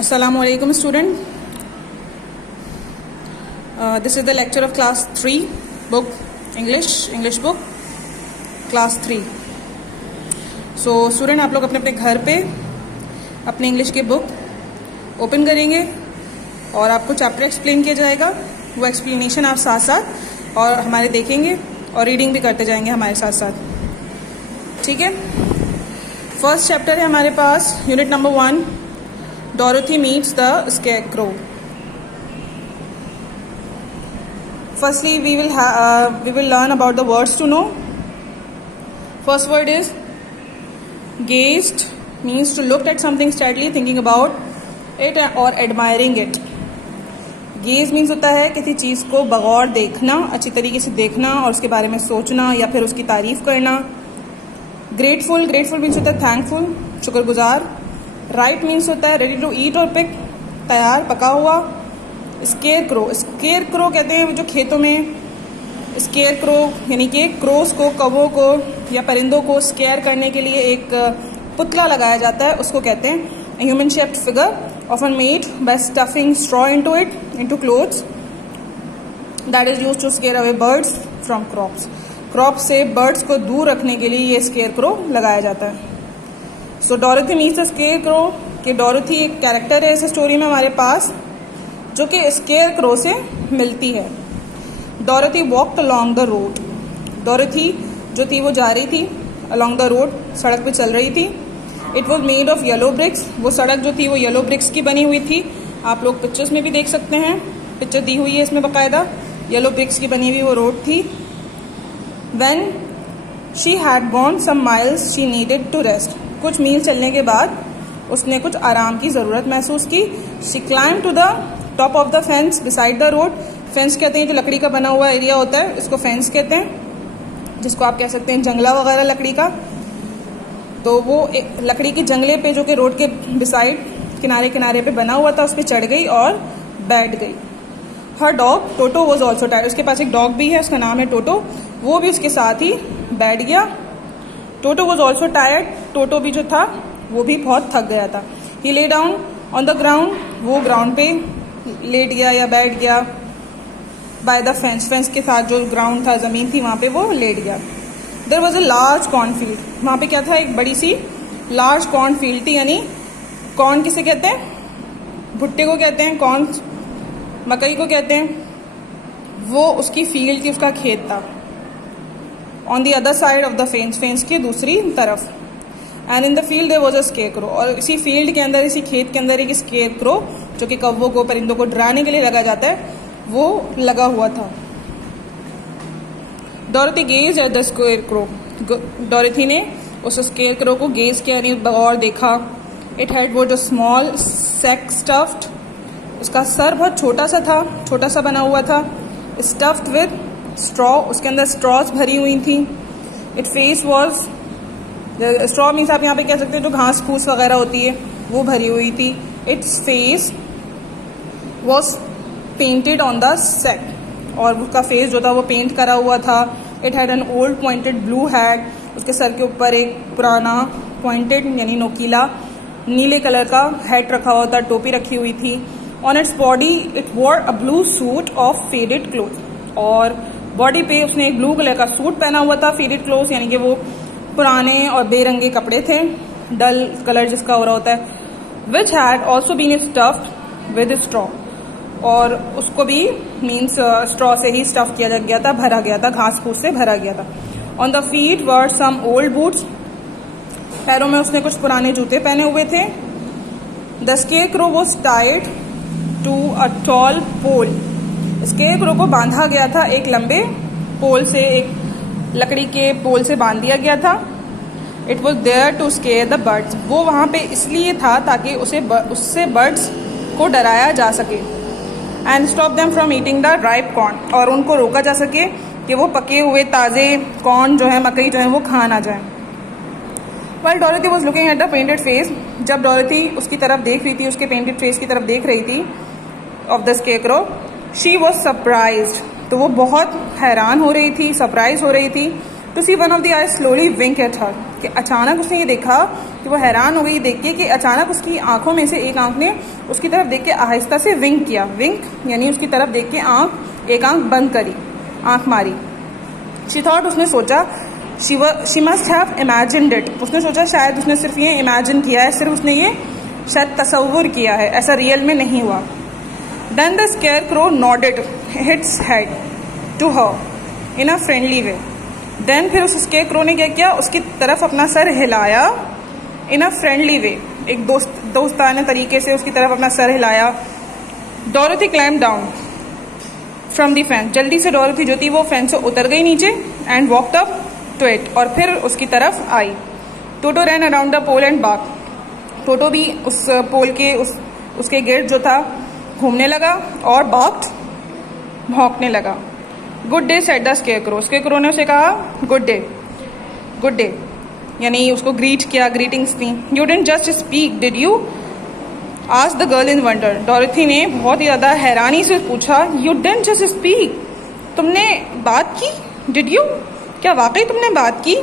Assalamualaikum student. This is the lecture of class 3 book English book class 3. So student आप लोग अपने अपने घर पे अपने इंग्लिश की बुक ओपन करेंगे और आपको चैप्टर एक्सप्लेन किया जाएगा. वो एक्सप्लेनेशन आप साथ साथ और हमारे देखेंगे और रीडिंग भी करते जाएंगे हमारे साथ साथ. ठीक है. फर्स्ट चैप्टर है हमारे पास unit number 1, Dorothy meets the scarecrow. Firstly, we will learn about the words to know. First word is gazed, means to look at something steadily, thinking about it or admiring it. Gaze means होता है किसी चीज को बगौर देखना, अच्छी तरीके से देखना और उसके बारे में सोचना या फिर उसकी तारीफ करना. Grateful means होता है thankful, शुक्रगुजार. राइट मीन्स होता है रेडी टू ईट और पिक, तैयार पका हुआ. स्केयर क्रो कहते हैं जो खेतों में स्केयर क्रो यानी कि क्रोस को, कौवों को या परिंदों को स्केयर करने के लिए एक पुतला लगाया जाता है, उसको कहते हैं. Human shaped figure often made by stuffing straw into it into clothes that is used to scare away birds from crop से बर्ड्स को दूर रखने के लिए ये स्केयर क्रो लगाया जाता है. सो डोरोथी मीट्स द स्केयरक्रो कि डोरोथी एक कैरेक्टर है इस स्टोरी में हमारे पास जो कि स्केयरक्रो से मिलती है. Dorothy walked along the road. Dorothy जो थी वो जा रही थी अलोंग द रोड, सड़क पे चल रही थी. It was made of yellow bricks. वो सड़क जो थी वो येलो ब्रिक्स की बनी हुई थी. आप लोग पिक्चर्स में भी देख सकते हैं, पिक्चर दी हुई है इसमें बकायदा. येलो ब्रिक्स की बनी हुई वो रोड थी. When she had gone some miles she needed to rest. कुछ मील चलने के बाद उसने कुछ आराम की जरूरत महसूस की. She climbed to the top of the fence beside the road. Fence कहते हैं जो लकड़ी का बना हुआ एरिया होता है, इसको फेंस कहते हैं, जिसको आप कह सकते हैं जंगला वगैरह लकड़ी का. तो वो लकड़ी के जंगले पे जो कि रोड के बिसाइड किनारे किनारे पे बना हुआ था उस पर चढ़ गई और बैठ गई. Her dog Toto was also tired. उसके पास एक डॉग भी है, उसका नाम है टोटो. वो भी उसके साथ ही बैठ गया. Toto was also tired. Toto भी जो था वो भी बहुत थक गया था. He lay down on the ground. वो ग्राउंड पे लेट गया या बैठ गया. बाय द फेंस के साथ जो ग्राउंड था, जमीन थी, वहां पे वो लेट गया. There was a large cornfield. वहां पे क्या था, एक बड़ी सी लार्ज कॉर्नफील्ड थी. यानी कॉर्न किसे कहते हैं, भुट्टे को कहते हैं. कॉर्न मकई को कहते हैं. वो उसकी फील्ड की, उसका खेत था. On the other side of the fence की दूसरी तरफ. And in the field there was a scarecrow. और इसी फील्ड के अंदर, इसी खेत के अंदर एक स्केयरक्रो जो कि कौवों को, परिंदों को डराने के लिए लगा जाता है, वो लगा हुआ था. Dorothy gauge at the scarecrow. Dorothy ने उस स्केयरक्रो को गेज किया यानी बगौर देखा. इट हैड वो जो स्मॉल सैक स्टफ्ड. उसका सर बहुत छोटा सा था, छोटा सा बना हुआ था. Stuffed with straw. उसके अंदर स्ट्रॉज भरी हुई थी. It face was, straw means आप यहाँ पे कह सकते हैं जो घास फूस वगैरह होती है, वो भरी हुई थी. Its face was painted on the sake. और उसका फेस जो था वो पेंट करा हुआ था. It had an old pointed blue hat. उसके सर के ऊपर एक पुराना पॉइंटेड यानी नोकीला नीले कलर का हैट रखा हुआ था, टोपी रखी हुई थी. On its body it war a blue suit of faded cloth. और बॉडी पे उसने एक ब्लू कलर का सूट पहना हुआ था. फेडेड क्लोथ यानी कि वो पुराने और बेरंगे कपड़े थे, डल कलर जिसका हो रहा होता है. Which had also been stuffed with straw. और उसको भी मीन्स स्ट्रॉ से ही स्टफ किया गया था, भरा गया था, घास फूस से भरा गया था. On the feet were some old boots. पैरों में उसने कुछ पुराने जूते पहने हुए थे. The scarecrow was tied to a tall pole. Scarecrow को बांधा गया था एक लंबे पोल से, एक लकड़ी के पोल से बांध दिया गया था. It was there to scare the birds. वो वहां पे इसलिए था ताकि उससे बर्ड्स को डराया जा सके. And stop them from eating the ripe corn. और उनको रोका जा सके कि वो पके हुए ताजे कॉर्न जो है, मकई जो है, वो खा ना जाए. While Dorothy was looking at the painted face, जब डोरोथी उसकी तरफ देख रही थी, उसके पेंटेड फेस की तरफ देख रही थी of the scarecrow, she was surprised. तो वो बहुत हैरान हो रही थी, सरप्राइज हो रही थी. To see one of the eyes slowly wink at her. कि अचानक उसने ये देखा कि वो हैरान हो गई देख के कि अचानक उसकी आंखों में से एक आंख ने उसकी तरफ देख के आहिस्ता से विंक किया। विंक यानी उसकी तरफ देख के एक आंख बंद करी, आंख मारी। शी थॉट, उसने सोचा, she must have imagined it, उसने सोचा शायद उसने सिर्फ ये इमेजिन किया है, सिर्फ उसने ये शायद तसव्वुर किया है, ऐसा रियल में नहीं हुआ। Then the scarecrow nodded its head to her in a friendly way. Then फिर उस स्केयरक्रो ने क्या किया, उसकी तरफ अपना सर हिलाया इन अ फ्रेंडली वे, एक दोस्ताना तरीके से उसकी तरफ अपना सर हिलाया। Dorothy climb down from the fence, जल्दी से डोरोथी जो थी वो फेंस से उतर गई नीचे and walked up to it, और फिर उसकी तरफ आई। Toto ran around the pole and bark, Toto भी उस पोल के उसके गिर्द जो था घूमने लगा और बार्क्ड, भौंकने लगा। Good day said the scarecrow, scarecrow ने उसे कहा गुड डे, गुड डे यानी उसको ग्रीट किया, ग्रीटिंग्स थी। You didn't just speak did you, asked the girl in wonder, Dorothy ने बहुत ही ज्यादा हैरानी से पूछा, यू डिडंट जस्ट स्पीक, तुमने बात की, डिड यू, क्या वाकई तुमने बात की?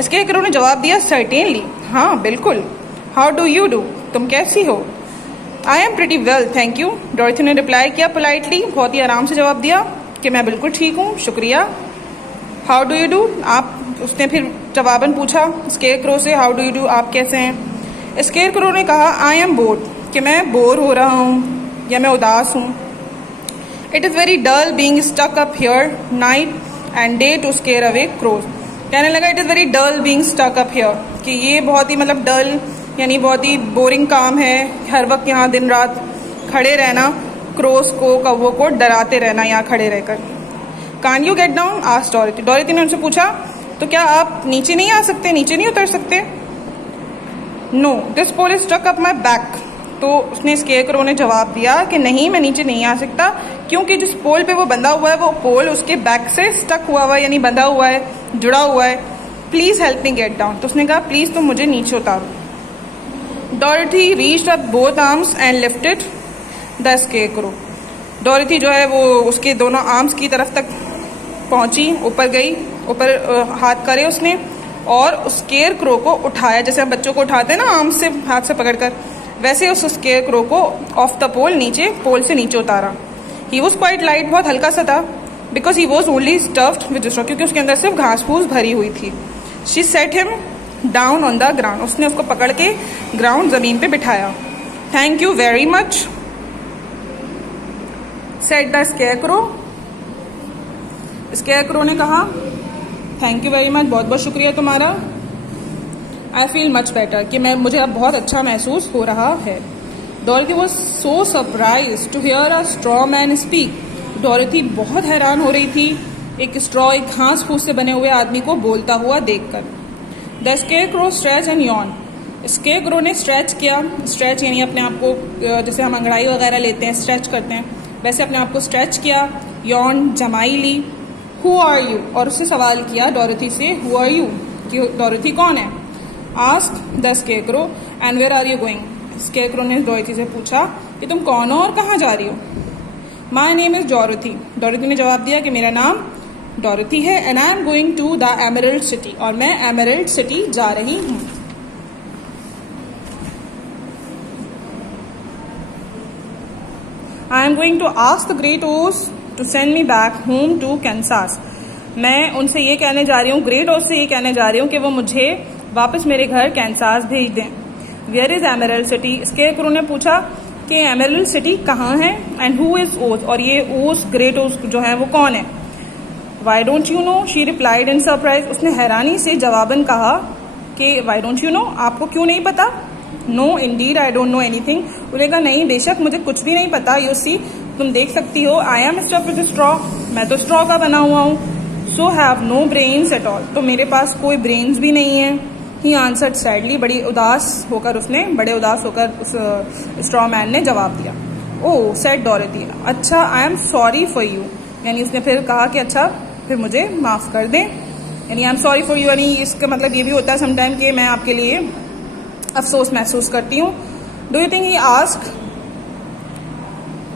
स्केयरक्रो ने जवाब दिया, सर्टेनली, हाँ बिल्कुल। हाउ डू यू डू, तुम कैसी हो? I am pretty well thank you, Dorothy ने रिप्लाई किया पोलाइटली, बहुत ही आराम से जवाब दिया कि मैं बिल्कुल ठीक हूँ, शुक्रिया। हाउ डू यू डू, आप, उसने फिर जवाबन पूछा स्केयरक्रो से, हाउ डू यू डू, आप कैसे हैं? स्केयरक्रो ने कहा, आई एम बोर्ड, कि मैं बोर हो रहा हूँ या मैं उदास हूँ। It is very dull being stuck up here night and day to scare away crows, कहने लगा it is very dull being stuck up here, कि ये बहुत ही मतलब डल यानी बहुत ही बोरिंग काम है, हर वक्त यहाँ दिन रात खड़े रहना, क्रोस को, कौवों को डराते रहना यहाँ खड़े रहकर। कान you get down, asked Dorothy, Dorothy ने उनसे पूछा, तो क्या आप नीचे नहीं आ सकते, नीचे नहीं उतर सकते? No, this pole is stuck up my back, तो उसने स्केयरक्रो ने जवाब दिया कि नहीं, मैं नीचे नहीं आ सकता, क्योंकि जिस पोल पे वो बंधा हुआ है वो पोल उसके बैक से स्टक हुआ हुआ है, यानी बंधा हुआ है, जुड़ा हुआ है। Please help me get down, तो उसने कहा प्लीज तुम मुझे नीचे उतारो। Dorothy reached up both arms and lifted the scarecrow, Dorothy जो है वो उसके दोनों आर्म्स की तरफ तक पहुंची, ऊपर गई, ऊपर हाथ करे उसने और उस स्केयरक्रो को उठाया, जैसे हम बच्चों को उठाते हैं ना आर्म्स से, हाथ से पकड़कर, वैसे उस स्केयरक्रो को ऑफ द पोल, नीचे पोल से नीचे उतारा। ही वॉज क्वाइट लाइट, बहुत हल्का सा था, because he was only stuffed with straw, क्योंकि उसके अंदर सिर्फ घास फूस भरी हुई थी। She said him down on the ground, उसने उसको पकड़ के ग्राउंड, जमीन पे बिठाया। Thank you very much said the scarecrow, scarecrow ने कहा थैंक यू वेरी मच, बहुत बहुत शुक्रिया तुम्हारा। आई फील मच बेटर, कि मुझे अब बहुत अच्छा महसूस हो रहा है। Dorothy was so surprise to hear a straw man speak, Dorothy बहुत हैरान हो रही थी एक स्ट्रॉ, एक घास फूस से बने हुए आदमी को बोलता हुआ देखकर। The scarecrow stretch and Yon, scarecrow ने स्ट्रेच किया, स्ट्रेच यानी अपने आप को, जैसे हम अंगड़ाई वगैरह लेते हैं स्ट्रेच करते हैं, वैसे अपने आप को स्ट्रेच किया, यॉन जमाई ली। हु आर यू, और उससे सवाल किया डोरोथी से, हु आर यू, कि डोरोथी कौन है? Asked the scarecrow and where are you going, scarecrow ने डोरोथी से पूछा कि तुम कौन हो और कहाँ जा रही हो? My name is Dorothy, Dorothy ने जवाब दिया कि मेरा नाम डोरोथी है, and I am going to the Emerald City, और मैं एमरल्ड सिटी जा रही हूँ। I am going to ask the great Oz to send me back home to Kansas, मैं उनसे ये कहने जा रही हूँ, ग्रेट ओस से ये कहने जा रही हूँ कि वो मुझे वापस मेरे घर कैंसास भेज दें। Where is Emerald City, scarecrow ने पूछा कि एमरल्ड सिटी कहाँ है, एंड हु इज ओस, और ये ओस, ग्रेट ओस जो है वो कौन है? Why don't you know, she replied in surprise, उसने हैरानी से जवाबन कहा कि वाई डोंट यू नो, आपको क्यों नहीं पता? No indeed I don't know anything, उन्होंने कहा नहीं बेशक मुझे कुछ भी नहीं पता। यू सी, तुम देख सकती हो, I am stuffed with straw, मैं तो स्ट्रॉ का बना हुआ हूँ। So have no brains at all, तो मेरे पास कोई ब्रेन्स भी नहीं है। ही आंसर्ड सैडली, बड़ी उदास होकर उस स्ट्रॉ मैन ने जवाब दिया। ओह सेड डोरोथी, अच्छा I am sorry for you, यानी उसने फिर कहा कि अच्छा फिर मुझे माफ कर दें, यानी I am sorry for you, यानी इसका मतलब ये भी होता है समटाइम कि मैं आपके लिए अफसोस महसूस करती हूँ। Do you think, he asked,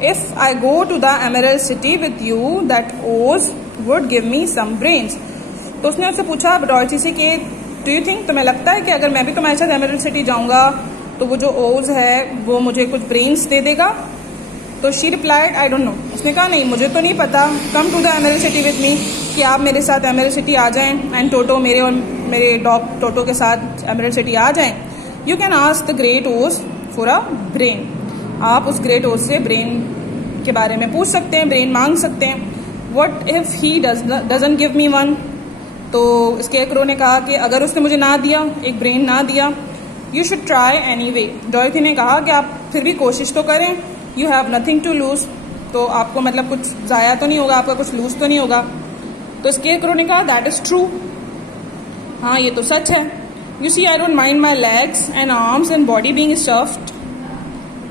if I go to the Emerald City with you that Oz would give me some brains, तो उसने उससे पूछा डोरोथी से कि डू यू थिंक, तुम्हें लगता है कि अगर मैं भी तुम्हारे साथ एमरल्ड सिटी जाऊंगा तो वो जो ओज है वो मुझे कुछ ब्रेन्स दे देगा? तो she replied I don't know. उसने कहा नहीं, मुझे तो नहीं पता। Come to the Emerald City with me, कि आप मेरे साथ एमरल्ड सिटी आ जाएं एंड टोटो मेरे और मेरे डॉग टोटो के साथ एमरल्ड सिटी आ जाएं। You can ask the great ओज फॉर अ ब्रेन। आप उस ग्रेट ओज से ब्रेन के बारे में पूछ सकते हैं, ब्रेन मांग सकते हैं। What if he doesn't give me one? तो स्केयरक्रो ने कहा कि अगर उसने मुझे ना दिया, एक ब्रेन ना दिया, you should try anyway. Dorothy ने कहा कि आप फिर भी कोशिश तो करें, you have nothing to lose. तो आपको मतलब कुछ ज़ाया तो नहीं होगा, आपका कुछ लूज तो नहीं होगा। तो स्केयरक्रो ने कहा दैट इज़ ट्रू, हाँ ये तो सच है। You see I don't mind my legs and arms and body being stuffed.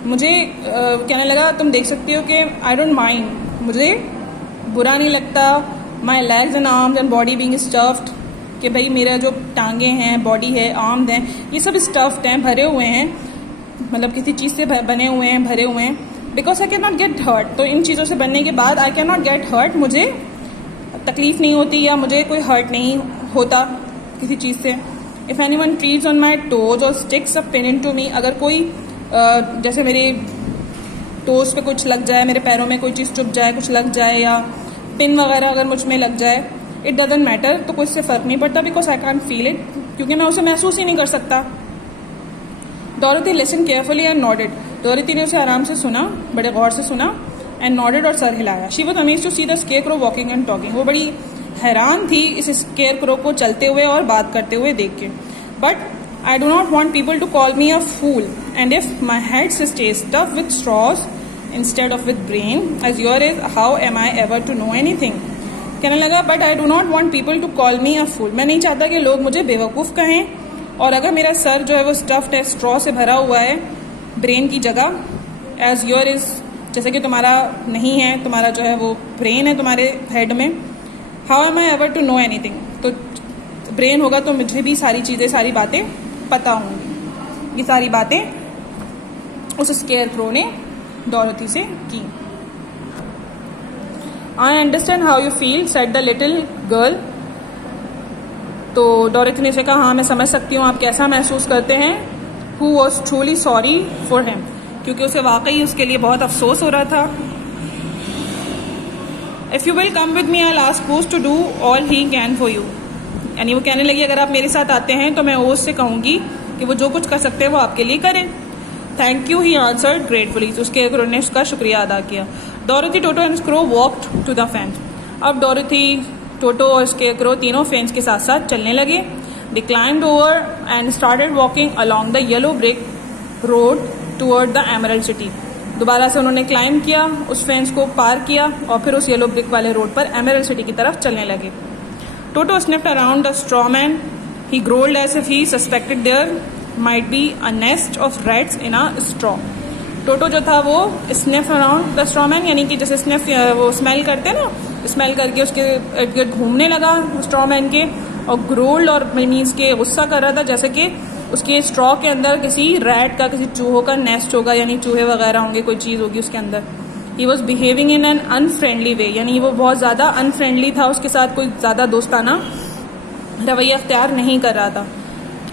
मुझे कहने लगा, तुम देख सकती हो कि आई डोंट माइंड, मुझे बुरा नहीं लगता, माई legs and arms and body being stuffed, कि भाई मेरा जो टांगे हैं, बॉडी है, आर्म्स हैं, ये सब स्टफ्ड हैं, भरे हुए हैं, मतलब किसी चीज़ से बने हुए हैं, भरे हुए हैं। Because I can not get hurt. तो इन चीज़ों से बनने के बाद I can not get hurt, मुझे तकलीफ नहीं होती या मुझे कोई हर्ट नहीं होता किसी चीज़ से। If anyone treads on my toes और sticks a pin into me, अगर कोई जैसे मेरे टोज पे कुछ लग जाए, मेरे पैरों में कोई चीज़ चुभ जाए, कुछ लग जाए, या पिन वगैरह अगर मुझ में लग जाए, इट डजंट मैटर, तो कुछ से फर्क नहीं पड़ता, because I can feel it, क्योंकि मैं उसे महसूस ही नहीं कर सकता। Dorothy listen carefully and nodded. Dorothy ने उसे आराम से सुना, बड़े गौर से सुना, एंड नॉडेड और सर हिलाया। She was amazed to see the scarecrow walking and talking. वो बड़ी हैरान थी इस स्केयरक्रो को चलते हुए और बात करते हुए देख के। But I do not want people to call me a fool, and if my head stay stuffed with straws instead of with brain as your is, how am I ever to know anything. कहने लगा, but I do not want people to call me a fool. मैं नहीं चाहता कि लोग मुझे बेवकूफ़ कहें, और अगर मेरा सर जो है वो स्टफ्ड है, स्ट्रॉ से भरा हुआ है ब्रेन की जगह, एज योर इज, जैसे कि तुम्हारा नहीं है, तुम्हारा जो है वो ब्रेन है तुम्हारे हेड में, how am I ever to know anything. तो ब्रेन होगा तो मुझे भी सारी चीज़ें, सारी बातें पता होंगी। ये सारी बातें उस स्केयरक्रो ने डोरोथी से की। I understand how you feel, said the little girl. तो डोरोथी ने कहा, हाँ मैं समझ सकती हूँ आप कैसा महसूस करते हैं। Who was truly sorry for him, क्योंकि उसे वाकई उसके लिए बहुत अफसोस हो रहा था। If you will come with me I will ask Oz to do all he can for you. यानी वो कहने लगी, अगर आप मेरे साथ आते हैं तो मैं ओज से कहूंगी कि वो जो कुछ कर सकते हैं वो आपके लिए करें। Thank you, he answered gratefully. उसके क्रो ने उसका शुक्रिया अदा किया। Dorothy, Toto and crow walked to the fence. अब डोरोथी, टोटो और स्केयरक्रो तीनों फेंस के साथ साथ चलने लगे। They climbed over and started walking along the yellow brick road toward the Emerald City. दोबारा से उन्होंने क्लाइम किया, उस फेंस को पार किया और फिर उस येलो ब्रिक वाले रोड पर एमरल्ड सिटी की तरफ चलने लगे। Toto sniffed around the straw man. He growled as if he suspected there might be a nest of rats in a straw. Toto जो था वो sniff around the straw man, यानी कि जैसे स्निफ वो स्मेल करते ना, स्मेल करके उसके इर्द गिर्द घूमने लगा स्ट्रॉ मैन के, और ग्रोल्ड और मीन्स के गुस्सा कर रहा था, जैसे कि उसके स्ट्रॉ के अंदर किसी रैट का, किसी चूहों का नेस्ट होगा, यानी चूहे वगैरह होंगे, कोई चीज़ होगी उसके अंदर। He was behaving in an unfriendly way, यानी वो बहुत ज़्यादा अनफ्रेंडली था, उसके साथ कोई ज़्यादा दोस्ताना रवैया अख्तियार नहीं कर रहा था।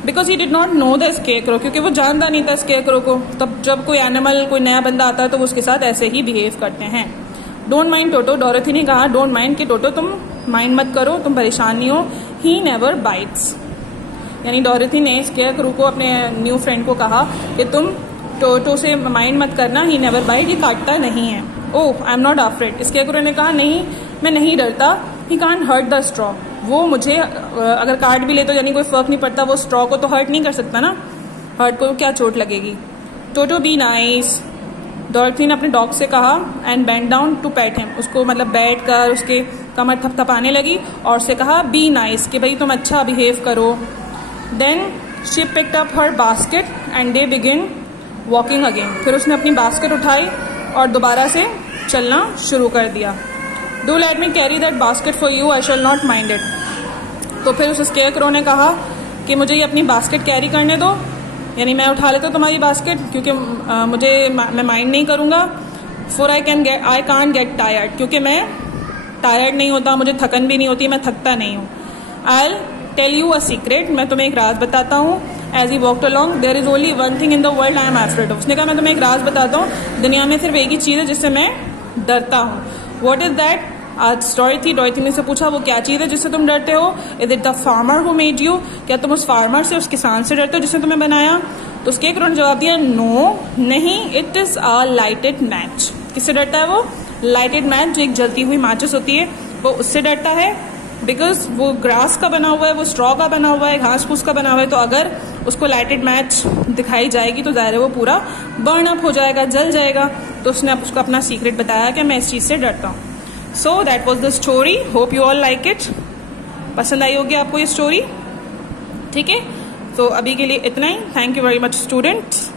Because he did not know the scarecrow, क्योंकि वो जानता नहीं था स्केयरक्रो को। तब जब कोई एनिमल, कोई नया बंदा आता है तो वो उसके साथ ऐसे ही बिहेव करते हैं। डोंट माइंड टोटो, डोरोथी ने कहा, डोंट माइंड कि टोटो तुम माइंड मत करो, तुम परेशान नहीं हो। ही नेवर बाइट्स, यानी डोरोथी ने स्केयरक्रो को, अपने न्यू फ्रेंड को कहा कि तुम टोटो से माइंड मत करना, ही नेवर बाइट, ये काटता नहीं है। Oh I am not afraid. Scarecrow ने कहा, नहीं मैं नहीं डरता। He can't hurt the straw, वो मुझे अगर काट भी ले तो यानी कोई फर्क नहीं पड़ता, वो स्ट्रॉ को तो हर्ट नहीं कर सकता ना, हर्ट को क्या चोट लगेगी। टोटो बी नाइस, डोरोथी ने अपने डॉग से कहा, and bend down to pet him, उसको मतलब बैठ कर उसके कमर थपथपाने लगी और उससे कहा बी नाइस, कि भाई तुम अच्छा बिहेव करो। Then she picked up her basket and they begin walking again. फिर उसने अपनी बास्केट उठाई और दोबारा से चलना शुरू कर दिया। Do let me carry that basket for you, I shall not mind it. तो फिर उस स्केयरक्रो ने कहा कि मुझे ये अपनी बास्केट कैरी करने दो, यानी मैं उठा लेता हूँ तुम्हारी बास्केट, क्योंकि मैं माइंड नहीं करूँगा। For I can't get tired, क्योंकि मैं टायर्ड नहीं होता, मुझे थकन भी नहीं होती, मैं थकता नहीं हूँ। I tell you a secret, मैं तुम्हें एक राज बताता हूँ. As he walked along, there is only one thing in the world I am afraid of. उसने कहा मैं तुम्हें एक राज बताता हूँ, दुनिया में सिर्फ एक ही चीज है जिससे मैं डरता हूँ. What is that? आज डॉयथी ने से पूछा वो क्या चीज है जिससे तुम डरते हो. Is it the farmer who made you? क्या तुम उस फार्मर से, उस किसान से डरते हो जिसने तुम्हें बनाया? तो उसके एक ने जवाब दिया नो, नहीं, it is a lighted match. किससे डरता है वो? लाइटेड मैच, जो एक जलती हुई माचिस होती है, वो उससे डरता है. बिकॉज वो ग्रास का बना हुआ है, वो स्ट्रॉ का बना हुआ है, घास फूस का बना हुआ है. तो अगर उसको लाइटेड मैच दिखाई जाएगी तो जाहिर है वो पूरा बर्न अप हो जाएगा, जल जाएगा. तो उसने उसको अपना सीक्रेट बताया कि मैं इस चीज से डरता हूँ. So that was the story. Hope you all like it. पसंद आई होगी आपको ये स्टोरी. ठीक है, तो अभी के लिए इतना ही. Thank you very much students.